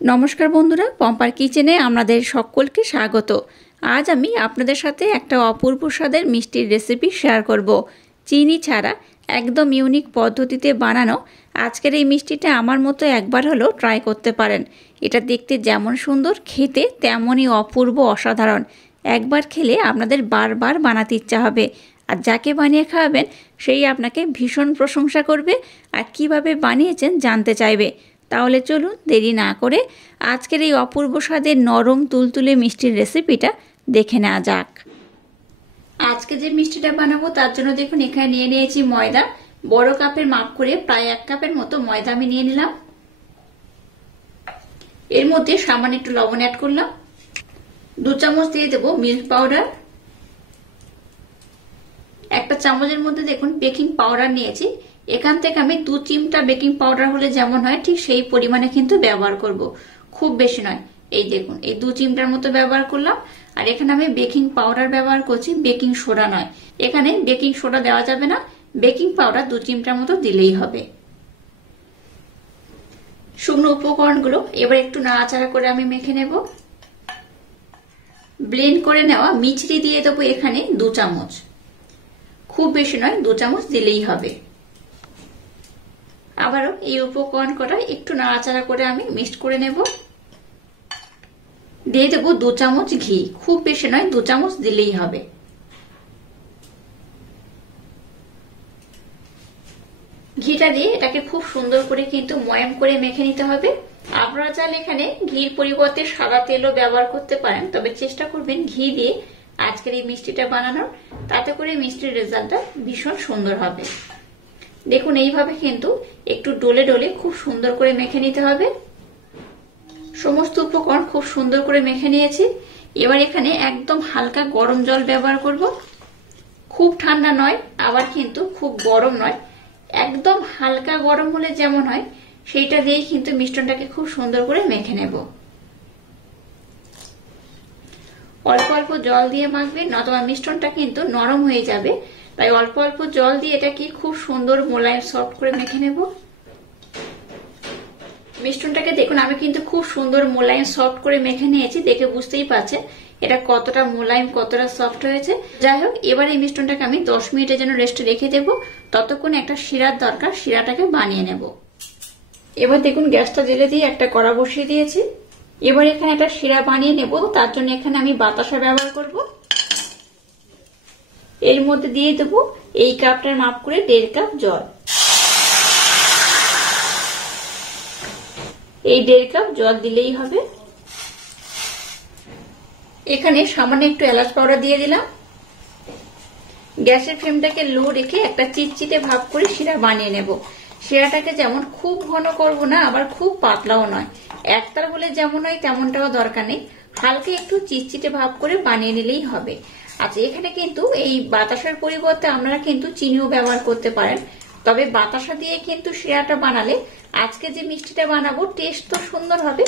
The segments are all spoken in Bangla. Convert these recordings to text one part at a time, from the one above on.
নমস্কার বন্ধুরা, পম্পার কিচেনে আপনাদের সকলকে স্বাগত। আজ আমি আপনাদের সাথে একটা অপূর্ব স্বাদের মিষ্টির রেসিপি শেয়ার করব। চিনি ছাড়া একদম ইউনিক পদ্ধতিতে বানানো আজকের এই মিষ্টিটা আমার মতো একবার হলেও ট্রাই করতে পারেন। এটা দেখতে যেমন সুন্দর, খেতে তেমনই অপূর্ব, অসাধারণ। একবার খেলে আপনাদের বারবার বানাতে ইচ্ছা হবে, আর যাকে বানিয়ে খাওয়াবেন সেই আপনাকে ভীষণ প্রশংসা করবে আর কিভাবে বানিয়েছেন জানতে চাইবে। তাহলে চলুন দেরি না করে আজকের এই অপূর্ব স্বাদের নরম তুলতুলে মিষ্টির রেসিপিটা দেখে নেওয়া যাক। আজকে যে মিষ্টিটা বানাবো তার জন্য দেখুন এখানে নিয়ে নিয়েছি ময়দা। বড় কাপের মাপ করে প্রায় 1 কাপের মতো ময়দা আমি নিয়ে নিলাম। এর মধ্যে সামান্য একটু লবণ অ্যাড করলাম। 2 চামচ দিয়ে দেবো মিল্ক পাউডার। 1 চামচের মধ্যে দেখুন বেকিং পাউডার নিয়েছি। এখান থেকে আমি 2 চিমটা বেকিং পাউডার হলে যেমন হয় ঠিক সেই পরিমাণে কিন্তু ব্যবহার করব, খুব বেশি নয়। এই দেখুন এই 2 চিমটার মতো ব্যবহার করলাম। আর এখানে আমি বেকিং পাউডার ব্যবহার করছি, বেকিং সোডা নয়। এখানে বেকিং সোডা দেওয়া যাবে না, বেকিং পাউডার 2 চিমটার মতো দিলেই হবে। শুকনো উপকরণগুলো এবার একটু নাড়াচাড়া করে আমি মেখে নেব। ব্লেন্ড করে নেওয়া মিছরি দিয়ে দেবো এখানে 2 চামচ, খুব বেশি নয়, 2 চামচ দিলেই হবে। আবারও এই উপকরণ করা একটু নাড়াচাড়া করে আমি মিক্সড করে নেব। দিয়ে দেবো 2 চামচ ঘি, খুব বেশি নয়, 2 চামচ দিলেই হবে। ঘিটা দিয়ে এটাকে খুব সুন্দর করে কিন্তু ময়াম করে মেখে নিতে হবে। আপনারা চাইলে এখানে ঘির পরিবর্তে সাদা তেলও ব্যবহার করতে পারেন, তবে চেষ্টা করবেন ঘি দিয়ে আজকের এই মিষ্টিটা বানানোর, তাতে করে মিষ্টির রেজাল্টটা ভীষণ সুন্দর হবে। দেখুন এইভাবে কিন্তু একটু ডলে ডলে খুব সুন্দর করে মেখে নিতে হবে। সমস্ত উপকরণ খুব সুন্দর করে মেখে নিয়েছি। এবার এখানে একদম হালকা গরম জল ব্যবহার করব। খুব ঠান্ডা নয়, আবার কিন্তু খুব গরম নয়, একদম হালকা গরম হলে যেমন হয় সেইটা দিয়েই কিন্তু মিশ্রণটাকে খুব সুন্দর করে মেখে নেব। অল্প অল্প জল দিয়ে মাখবেন, নতুবা মিশ্রণটা কিন্তু নরম হয়ে যাবে। তাই অল্প অল্প জল দিয়ে এটাকে খুব সুন্দর মোলায়েম সফট করে মেখে নেব। মিশ্রণটাকে দেখুন আমি কিন্তু খুব সুন্দর মোলায়েম সফট করে মেখে নিয়েছি, দেখে বুঝতেই পারছেন এটা কতটা মোলায়েম, কতটা সফট হয়েছে। যাই হোক, এবার এই মিশ্রণটাকে আমি 10 মিনিটের জন্য রেস্টে রেখে দেবো। ততক্ষণ একটা শিরার দরকার, শিরাটাকে বানিয়ে নেব। এবার দেখুন গ্যাসটা জেলে দিয়ে একটা কড়া বসিয়ে দিয়েছি। এবার এখানে একটা শিরা বানিয়ে নেব, তার জন্য এখানে আমি বাতাসা ব্যবহার করব। এর মধ্যে দিয়ে দেবো এই কাপটার মাপ করে 1.5 কাপ জল। এই 1.5 কাপ জল দিলেই হবে। এখানে সামান্য একটু এলাচ পাউডার দিয়ে দিলাম। গ্যাসের ফ্লেমটাকে লো রেখে একটা চিটচিটে ভাব করে শিরা বানিয়ে নেব। শিরাটাকে যেমন খুব ঘন করব না, আবার খুব পাতলাও নয়, একতার হলে যেমন হয় তেমনটাও দরকার নেই, হালকা একটু চিটচিটে ভাব করে বানিয়ে নিলেই হবে। আচ্ছা, এখানে কিন্তু এই বাতাসার পরিবর্তে আপনারা কিন্তু চিনিও ব্যবহার করতে পারেন, তবে বাতাসা দিয়ে কিন্তু শিরাটা বানালে আজকে যে মিষ্টিটা বানাবো টেস্ট তো সুন্দর হবে,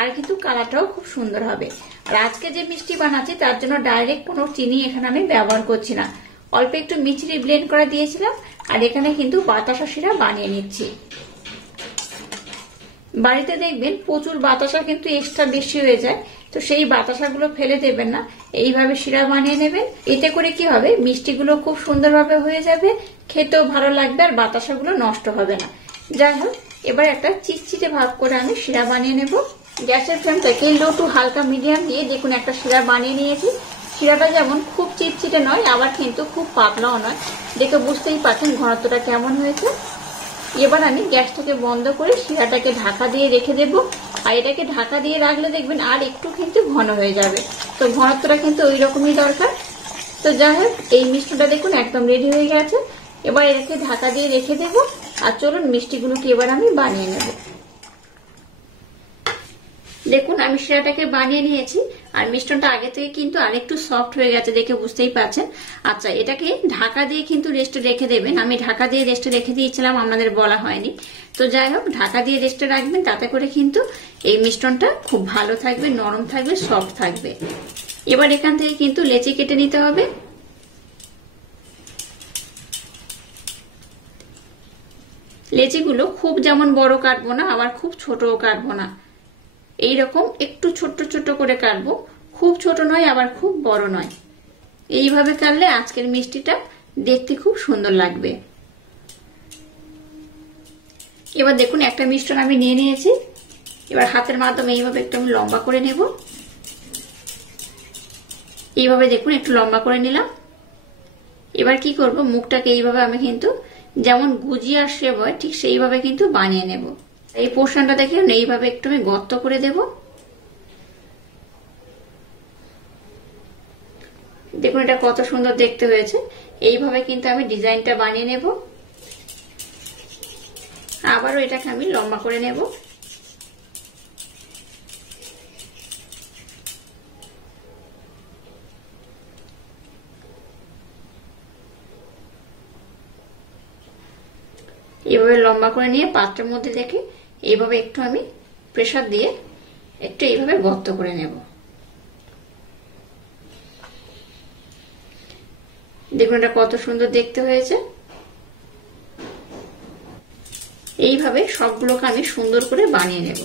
আর কিন্তু কালারটাও খুব সুন্দর হবে। আর আজকে যে মিষ্টি বানাচ্ছি তার জন্য ডাইরেক্ট কোনো চিনি এখানে আমি ব্যবহার করছি না, অল্প একটু মিছরি ব্লেন্ড করা দিয়েছিলাম, আর এখানে কিন্তু বাতাসা শিরা বানিয়ে নিচ্ছি। বাড়িতে দেখবেন প্রচুর বাতাসা কিন্তু এক্সট্রা বেশি হয়ে যায়, তো সেই বাতাসাগুলো ফেলে দেবেন না, এইভাবে শিরা বানিয়ে নেবেন। এতে করে কি হবে, মিষ্টিগুলো খুব সুন্দরভাবে হয়ে যাবে, খেতেও ভালো লাগবে, আর বাতাসাগুলো নষ্ট হবে না। যাই হোক, এবার একটা চিটচিটে ভাব করে আমি শিরা বানিয়ে নেব। গ্যাসের ফ্লেমটাকে লো টু হালকা মিডিয়াম দিয়ে দেখুন একটা শিরা বানিয়ে নিয়েছি। শিরাটা যেমন খুব চিটচিটে নয়, আবার কিন্তু খুব পাতলাও নয়, দেখে বুঝতেই পারছেন ঘনত্বটা কেমন হয়েছে। এবার আমি গ্যাসটাকে বন্ধ করে শিরাটাকে ঢাকা দিয়ে রেখে দেব। আর এটাকে ঢাকা দিয়ে রাখলে দেখবেন আর একটু কিন্তু ঘন হয়ে যাবে, তো ঘনত্বটা কিন্তু ওই রকমই দরকার। তো যাই হোক, এই মিষ্টিটা দেখুন একদম রেডি হয়ে গেছে। এবার এটাকে ঢাকা দিয়ে রেখে দেব। আর চলুন মিষ্টিগুলোকে এবার আমি বানিয়ে নেব। দেখুন আমি শিরাটাকে বানিয়ে নিয়েছি, আর মিশ্রণটা আগে থেকে কিন্তু আরেকটু সফট হয়ে গেছে, দেখে বুঝতেই পারছেন। আচ্ছা, এটাকে ঢাকা দিয়ে কিন্তু রেস্টে রেখে দেবেন। আমি ঢাকা দিয়ে রেস্টে রেখে দিয়েছিলাম, আপনাদের বলা হয়নি। তো যাই হোক, ঢাকা দিয়ে রেস্টে রাখবেন, তাতে করে কিন্তু এই মিশ্রণটা খুব ভালো থাকবে, নরম থাকবে, সফট থাকবে। এবার এখান থেকে কিন্তু লেচি কেটে নিতে হবে। লেচিগুলো খুব যেমন বড় কাটবো না, আবার খুব ছোটও কাটবো না, এইরকম একটু ছোট্ট ছোট্ট করে কাটবো, খুব ছোট নয় আবার খুব বড় নয়। এইভাবে কাটলে আজকের মিষ্টিটা দেখতে খুব সুন্দর লাগবে। এবার দেখুন একটা মিশ্রণ আমি নিয়ে নিয়েছি। এবার হাতের মাধ্যমে এইভাবে একটু আমি লম্বা করে নেব। এইভাবে দেখুন একটু লম্বা করে নিলাম। এবার কি করব, মুখটাকে এইভাবে আমি কিন্তু যেমন গুজিয়া শেপ হয় ঠিক সেইভাবে কিন্তু বানিয়ে নেব। এই পোর্শনটা দেখে এইভাবে একটু আমি গর্ত করে দেব। দেখুন এটা কত সুন্দর দেখতে হয়েছে। এইভাবে কিন্তু আমি ডিজাইনটা বানিয়ে নেব। আবারও এটাকে আমি লম্বা করে নেব। এইভাবে লম্বা করে নিয়ে পাত্রের মধ্যে রেখে এইভাবে একটু আমি প্রেসার দিয়ে একটু এইভাবে গর্ত করে নেব। দেখুন এটা কত সুন্দর দেখতে হয়েছে। এইভাবে সবগুলোকে আমি সুন্দর করে বানিয়ে নেব।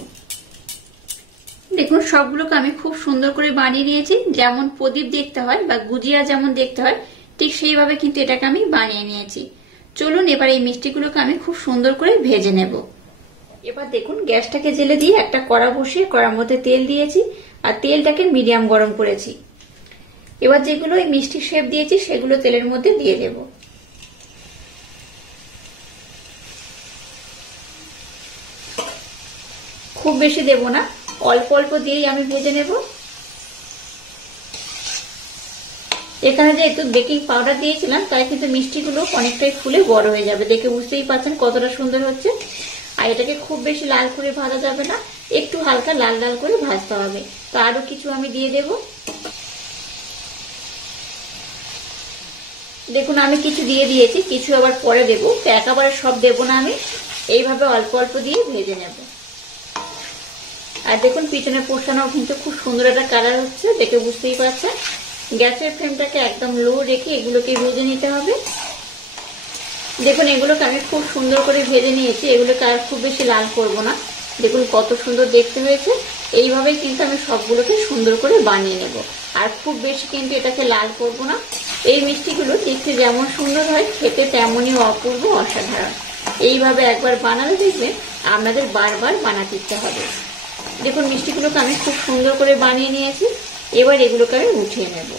দেখুন সবগুলোকে আমি খুব সুন্দর করে বানিয়ে নিয়েছি, যেমন প্রদীপ দেখতে হয় বা গুজিয়া যেমন দেখতে হয় ঠিক সেইভাবে কিন্তু এটাকে আমি বানিয়ে নিয়েছি। চলুন এবার এই মিষ্টিগুলোকে আমি খুব সুন্দর করে ভেজে নেব। এবার দেখুন গ্যাসটাকে জেলে দিয়ে একটা কড়া বসিয়ে কড়ার মধ্যে তেল দিয়েছি আর তেলটাকে মিডিয়াম গরম করেছি। এবার যেগুলো এই মিষ্টি শেপ দিয়েছি সেগুলো তেলের মধ্যে দিয়ে দেব। খুব বেশি দেব না, অল্প অল্প দিয়েই আমি ভেজে নেব। এখানে যেহেতু বেকিং পাউডার দিয়েছিলাম তাই কিন্তু মিষ্টিগুলো অনেকটাই ফুলে বড় হয়ে যাবে। দেখে বুঝতেই পারছেন কতটা সুন্দর হচ্ছে। আর এটাকে খুব বেশি লাল করে ভাজা যাবে না, একটু হালকা লাল লাল করে ভাজতে হবে। তো আরো কিছু আমি দিয়ে দেব। দেখুন আমি কিছু দিয়ে দিয়েছি, কিছু আবার পরে দেবো। তো একেবারে সব দেবো না, আমি এইভাবে অল্প অল্প দিয়ে ভেজে নেব। আর দেখুন পিছনে পোষানো কিন্তু খুব সুন্দর একটা কালার হচ্ছে, দেখে বুঝতেই পারছেন। গ্যাসের ফ্লেমটাকে একদম লো রেখে এগুলোকে ভেজে নিতে হবে। দেখুন এগুলোকে আমি খুব সুন্দর করে ভেজে নিয়েছি, এগুলোকে আর খুব বেশি লাল করব না। দেখুন কত সুন্দর দেখতে হয়েছে। এইভাবে কিন্তু আমি সবগুলোকে সুন্দর করে বানিয়ে নেব, আর খুব বেশি কিন্তু এটাকে লাল করব না। এই মিষ্টিগুলো দেখতে যেমন সুন্দর হয় খেতে তেমনই অপূর্ব অসাধারণ। এইভাবে একবার বানালে দেখবেন আপনাদের বারবার বানাতে ইচ্ছে হবে। দেখুন মিষ্টিগুলোকে আমি খুব সুন্দর করে বানিয়ে নিয়েছি। এবার এগুলোকে আমি উঠিয়ে নেব।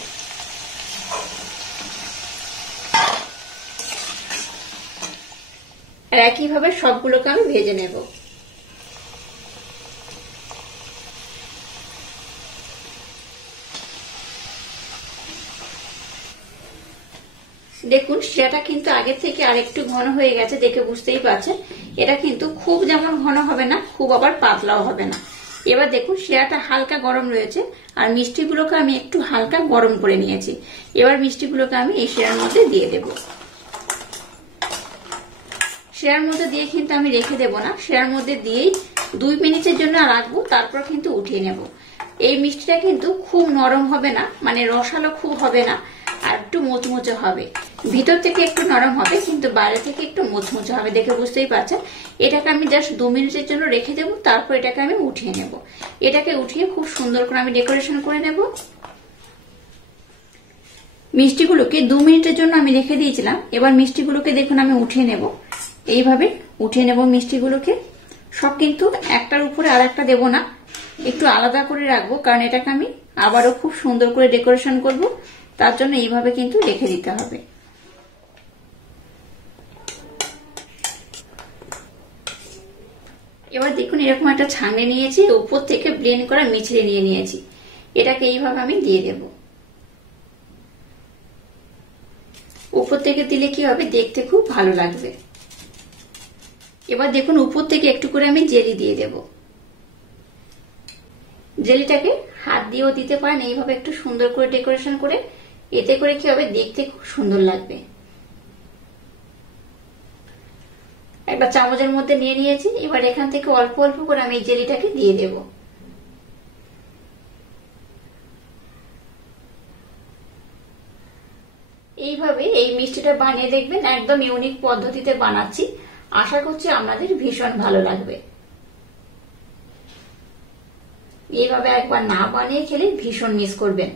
আর একইভাবে সবগুলোকে আমি ভেজে নেব। দেখুন শিরাটা কিন্তু আগের থেকে আরেকটু ঘন হয়ে গেছে, দেখে বুঝতেই পারছেন। এটা কিন্তু খুব যেমন ঘন হবে না, খুব আবার পাতলাও হবে না। এবার দেখুন শিরাটা হালকা গরম রয়েছে আর মিষ্টিগুলোকে আমি একটু হালকা গরম করে নিয়েছি। এবার মিষ্টিগুলোকে আমি এই শিরার মধ্যে দিয়ে দেব। শিরার মধ্যে দিয়ে কিন্তু আমি রেখে দেব না, শিরার মধ্যে দিয়েই 2 মিনিটের জন্য রাখবো, তারপর কিন্তু উঠিয়ে নেব। এই মিষ্টিটা কিন্তু খুব নরম হবে না, মানে রসালো খুব হবে না, আর একটু মুচমুচে হবে। ভিতর থেকে একটু নরম হবে কিন্তু বাইরে থেকে একটু মুচমুচে হবে, দেখে বুঝতেই পারছেন। এটাকে আমি জাস্ট 2 মিনিটের জন্য রেখে দেবো, তারপর এটাকে আমি উঠিয়ে নেব। এটাকে উঠিয়ে খুব সুন্দর করে আমি ডেকোরেশন করে নেব। মিষ্টিগুলোকে 2 মিনিটের জন্য আমি রেখে দিয়েছিলাম। এবার মিষ্টিগুলোকে দেখুন আমি উঠিয়ে নেব। এইভাবে উঠিয়ে নেব মিষ্টিগুলোকে। সব কিন্তু একটার উপরে আর একটা দেবো না, একটু আলাদা করে রাখবো, কারণ এটাকে আমি আবারও খুব সুন্দর করে ডেকোরেশন করব। তার জন্য এইভাবে কিন্তু রেখে দিতে হবে। এবার দেখুন এরকম একটা ছাঁকনি নিয়েছি, উপর থেকে ব্লেন্ড করা মিছরি নিয়ে নিয়েছি। এটাকে এইভাবে আমি দিয়ে দেব। উপর থেকে দিলে কি হবে, দেখতে খুব ভালো লাগবে। এবার দেখুন উপর থেকে একটু করে আমি জেলি দিয়ে দেব। জেলিটাকে হাত দিয়েও দিতে পারেন, এইভাবে একটু সুন্দর করে ডেকোরেশন করে। এতে করে কি হবে, দেখতে খুব সুন্দর লাগবে। একবার চামচের মধ্যে নিয়ে নিয়েছি। এবার এখান থেকে অল্প অল্প করে আমি এই জেলিটাকে দিয়ে দেব। এইভাবে এই মিষ্টিটা বানিয়ে দেখবেন, একদম ইউনিক পদ্ধতিতে বানাচ্ছি। আশা করছি আপনাদের ভীষণ ভালো লাগবে। এইভাবে একবার না বানিয়ে খেলে ভীষণ মিস করবেন।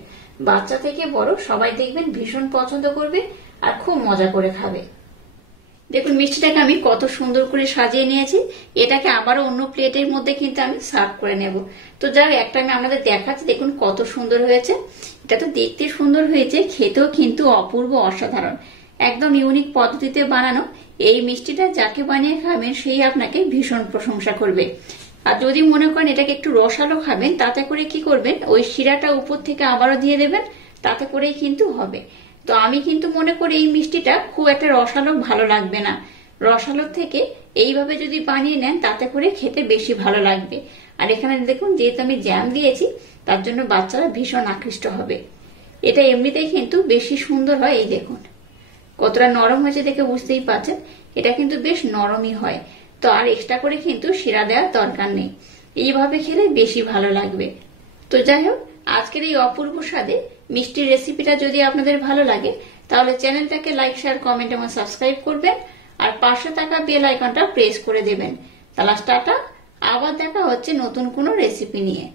বাচ্চা থেকে বড় সবাই দেখবেন ভীষণ পছন্দ করবে আর খুব মজা করে খাবে। দেখুন মিষ্টিটাকে আমি কত সুন্দর করে সাজিয়ে নিয়েছি। এটাকে আবারও অন্য প্লেটের মধ্যে কিন্তু আমি সার্ভ করে নেব। তো যাই একটা আমি আপনাদের দেখাচ্ছি, দেখুন কত সুন্দর হয়েছে। এটা তো দেখতে সুন্দর হয়েছে, খেতেও কিন্তু অপূর্ব অসাধারণ, একদম ইউনিক পদ্ধতিতে বানানো এই মিষ্টিটা যাকে বানিয়ে খাবেন সেই আপনাকে ভীষণ প্রশংসা করবে। আর যদি মনে করেন এটাকে একটু রসালো খাবেন, তাতে করে কি করবেন, ওই শিরাটা উপর থেকে আবারও দিয়ে দেবেন, তাতে করেই কিন্তু হবে। তো আমি কিন্তু মনে করি এই মিষ্টিটা খুব একটা রসালো ভালো লাগবে না। রসালো থেকে এইভাবে যদি বানিয়ে নেন তাতে করে খেতে বেশি ভালো লাগবে। আর এখানে দেখুন যেহেতু আমি জ্যাম দিয়েছি তার জন্য বাচ্চারা ভীষণ আকৃষ্ট হবে। এটা এমনিতেই কিন্তু বেশি সুন্দর হয়। এই দেখুন কতটা নরম হয়েছে দেখে বুঝতেই পারছেন, এটা কিন্তু বেশ নরমই হয়। তো আর এক্সট্রা করে কিন্তু শিরা দেওয়ার দরকার নেই, এইভাবে খেলে বেশি ভালো লাগবে। তো যাই হোক, আজকের এই অপূর্ব স্বাদে মিষ্টির রেসিপিটা যদি আপনাদের ভালো লাগে তাহলে চ্যানেলটাকে লাইক, শেয়ার, কমেন্ট এবং সাবস্ক্রাইব করবেন আর পাশে থাকা বেল আইকনটা প্রেস করে দেবেন। তাহলে টাটা, আবার দেখা হচ্ছে নতুন কোনো রেসিপি নিয়ে।